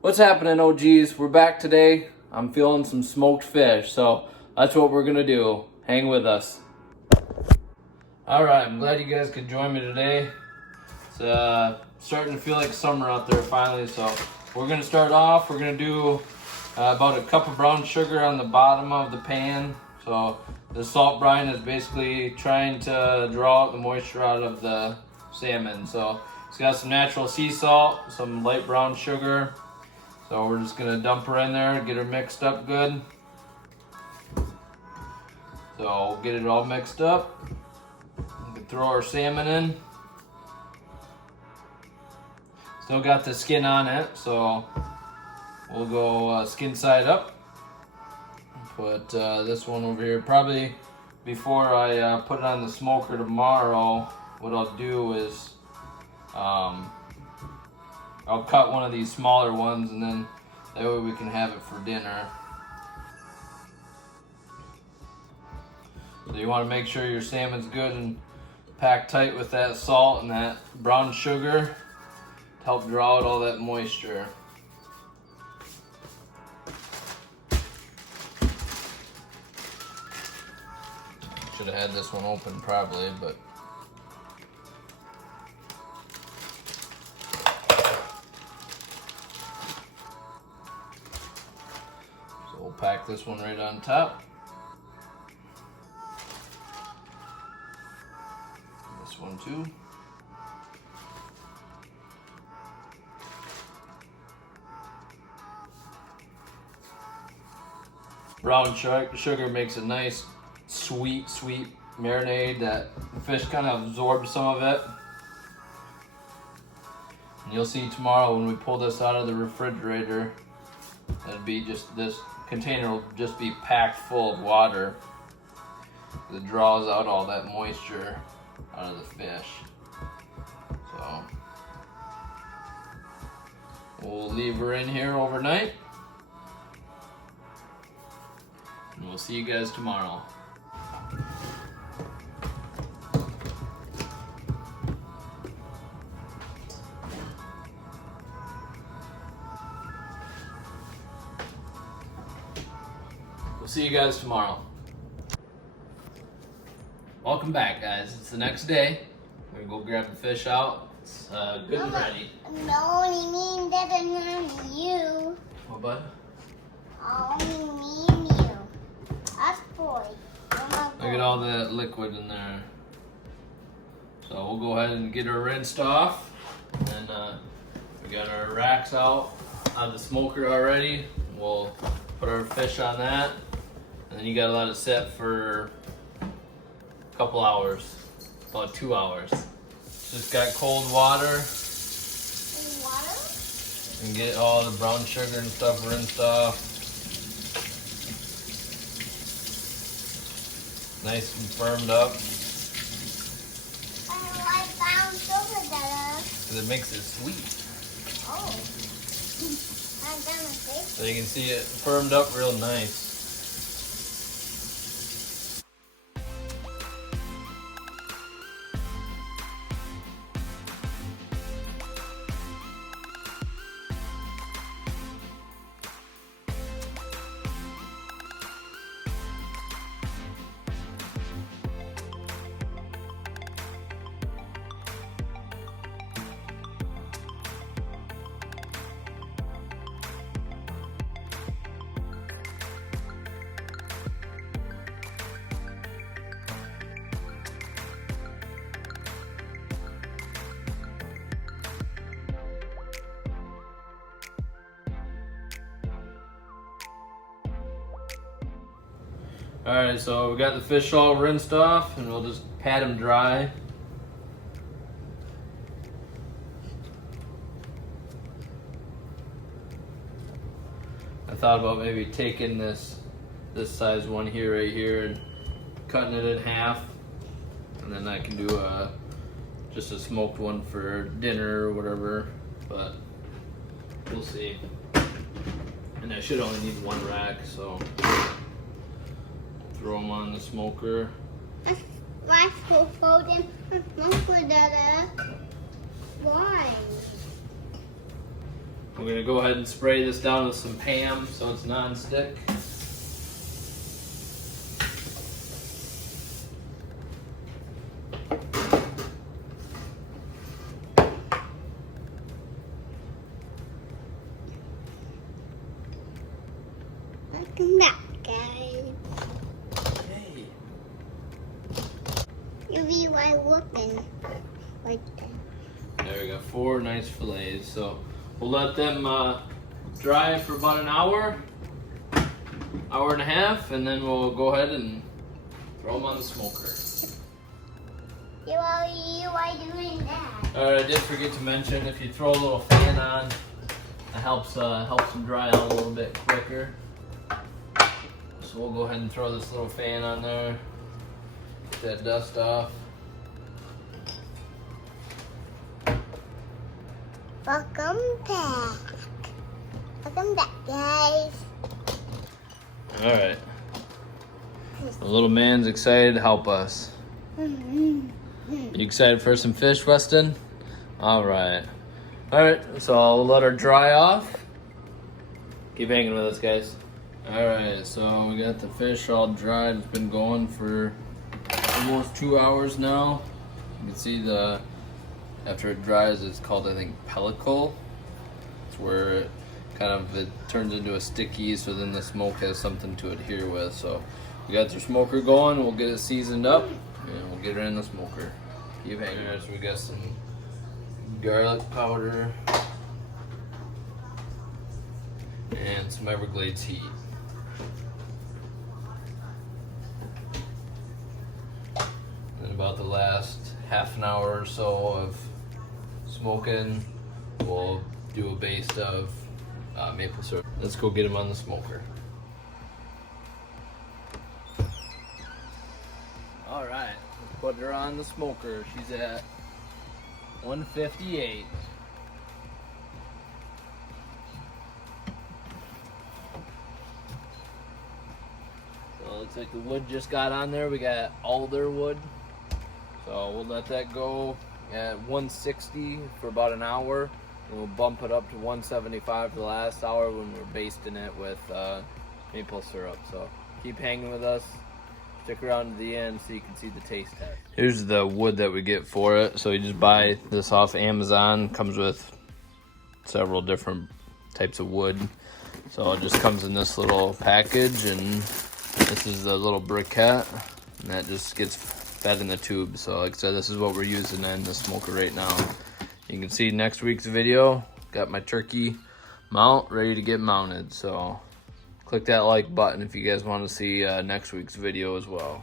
What's happening, OGs? We're back today. I'm feeling some smoked fish, so that's what we're gonna do. Hang with us. Alright, I'm glad you guys could join me today. It's starting to feel like summer out there finally, so we're gonna start off. We're gonna do about a cup of brown sugar on the bottom of the pan. So the salt brine is basically trying to draw out the moisture out of the salmon. So it's got some natural sea salt, some light brown sugar. So we're just gonna dump her in there, get her mixed up good. So we'll get it all mixed up. We can throw our salmon in. Still got the skin on it, so we'll go skin side up. Put this one over here. Probably before I put it on the smoker tomorrow, what I'll do is I'll cut one of these smaller ones, and then that way we can have it for dinner. So you want to make sure your salmon's good and packed tight with that salt and that brown sugar to help draw out all that moisture. Should have had this one open probably, but we'll pack this one right on top. This one too. Brown sugar makes a nice sweet marinade that the fish kind of absorbs some of it. And you'll see tomorrow when we pull this out of the refrigerator, it'll be just, this container will just be packed full of water that draws out all that moisture out of the fish. So we'll leave her in here overnight, and we'll see you guys tomorrow. See you guys tomorrow. Welcome back, guys. It's the next day. We're gonna go grab the fish out. It's good and ready. No, only me and Dad and only you. What, bud? Only me and you. Us boy. Look at all that liquid in there. So we'll go ahead and get her rinsed off. And we got our racks out of the smoker already. We'll put our fish on that. And then you gotta let it set for a couple hours, about 2 hours. Just got cold water. And get all the brown sugar and stuff rinsed off. Nice and firmed up. I like brown sugar better. Because it makes it sweet. Oh. I'm gonna say. So you can see it firmed up real nice. Alright, so we got the fish all rinsed off, and we'll just pat them dry. I thought about maybe taking this size one here, right here, and cutting it in half, and then I can do just a smoked one for dinner or whatever, but we'll see. And I should only need one rack, so throw them on the smoker. Why so folding the smoker, Dada? Why? We're gonna go ahead and spray this down with some Pam so it's non-stick. Welcome back, guys. Hey. You'll be right looking right there. There we go, 4 nice fillets. So we'll let them dry for about an hour and a half, and then we'll go ahead and throw them on the smoker. You are doing that. Alright, I did forget to mention, if you throw a little fan on, it helps them dry out a little bit quicker. So we'll go ahead and throw this little fan on there, get that dust off. Welcome back. Welcome back, guys. Alright. The little man's excited to help us. You excited for some fish, Weston? Alright. Alright, so I'll let her dry off. Keep hanging with us, guys. Alright, so we got the fish all dried. It's been going for almost 2 hours now. You can see after it dries, it's called, I think, pellicle. It's where it turns into a sticky, so then the smoke has something to adhere with. So we got the smoker going, we'll get it seasoned up, and we'll get it in the smoker. Keep hanging. Alright, so we got some garlic powder and some Everglades heat. And about the last half an hour or so of smoking, we'll do a base of maple syrup. Let's go get them on the smoker. All right, let's put her on the smoker. She's at 158. So it looks like the wood just got on there. We got alder wood. So we'll let that go at 160 for about an hour. And we'll bump it up to 175 for the last hour when we're basting it with maple syrup. So keep hanging with us. Stick around to the end so you can see the taste test. Here's the wood that we get for it. So you just buy this off Amazon. Comes with several different types of wood. So it just comes in this little package, and this is the little briquette, and that just gets fed in the tube. So like I said, this is what we're using in the smoker right now. You can see next week's video, got my turkey mount ready to get mounted. So click that like button if you guys want to see next week's video as well.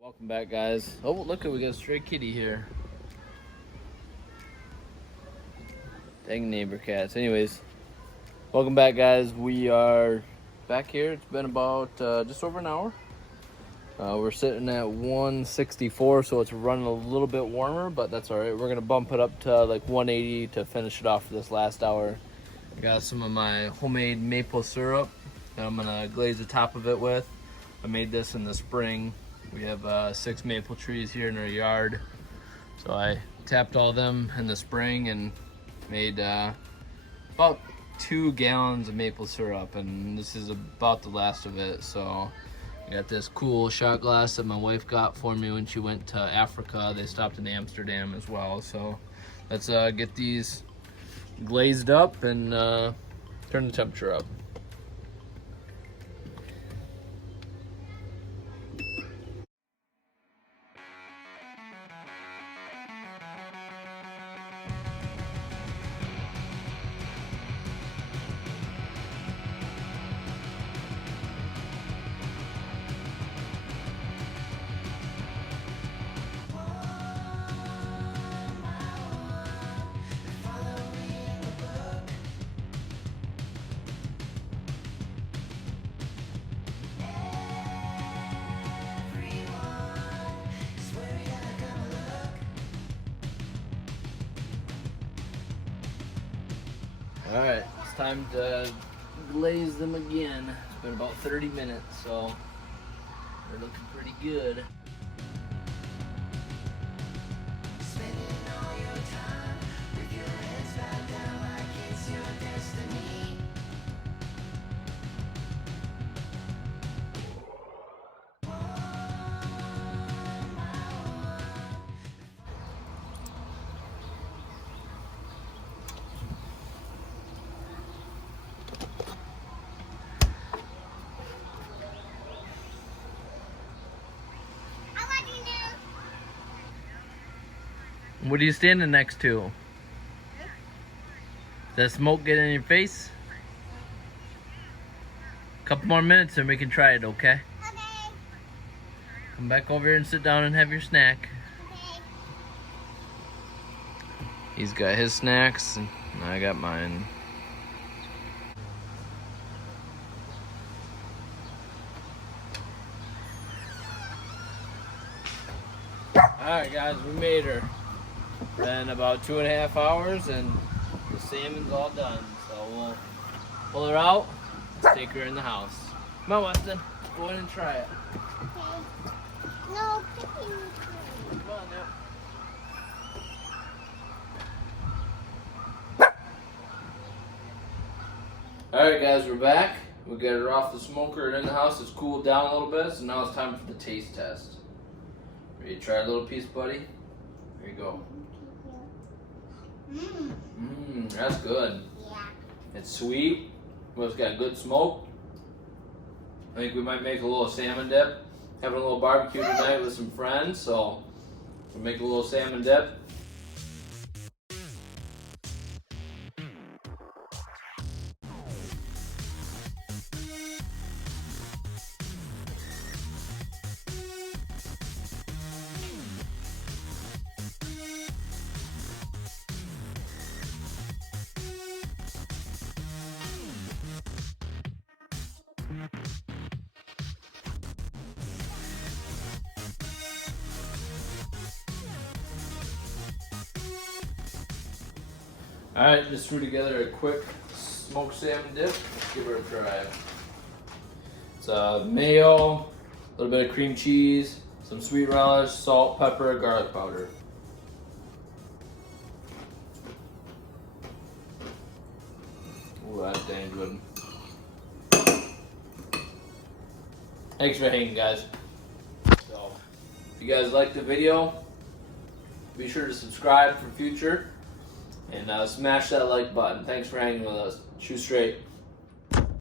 Welcome back, guys. Oh, look, we got a stray kitty here. Dang neighbor cats. Anyways, welcome back, guys. We are back here. It's been about just over an hour. We're sitting at 164, so it's running a little bit warmer, but that's all right. We're gonna bump it up to like 180 to finish it off for this last hour. I got some of my homemade maple syrup that I'm gonna glaze the top of it with. I made this in the spring. We have 6 maple trees here in our yard. So I tapped all them in the spring and made about 2 gallons of maple syrup, and this is about the last of it. So I got this cool shot glass that my wife got for me when she went to Africa. They stopped in Amsterdam as well. So let's get these glazed up and turn the temperature up. Alright, it's time to glaze them again. It's been about 30 minutes, so they're looking pretty good. What are you standing next to? Does that smoke get in your face? Couple more minutes and we can try it, okay? Okay. Come back over here and sit down and have your snack. Okay. He's got his snacks and I got mine. Alright guys, we made her. Been about 2.5 hours and the salmon's all done. So we'll pull her out, let's take her in the house. Come on Weston, go in and try it. Okay. No, picking. Come on now. Alright guys, we're back. We got her off the smoker and in the house. It's cooled down a little bit, so now it's time for the taste test. Ready to try a little piece, buddy? There you go. That's good. Yeah. It's sweet. Well, it's got good smoke. I think we might make a little salmon dip. Having a little barbecue tonight with some friends, so we'll make a little salmon dip. Alright, just threw together a quick smoked salmon dip. Let's give her a try. It's mayo, a little bit of cream cheese, some sweet relish, salt, pepper, garlic powder. Ooh, that's dang good. Thanks for hanging, guys. So, if you guys liked the video, be sure to subscribe for future. And smash that like button. Thanks for hanging with us. Shoot straight.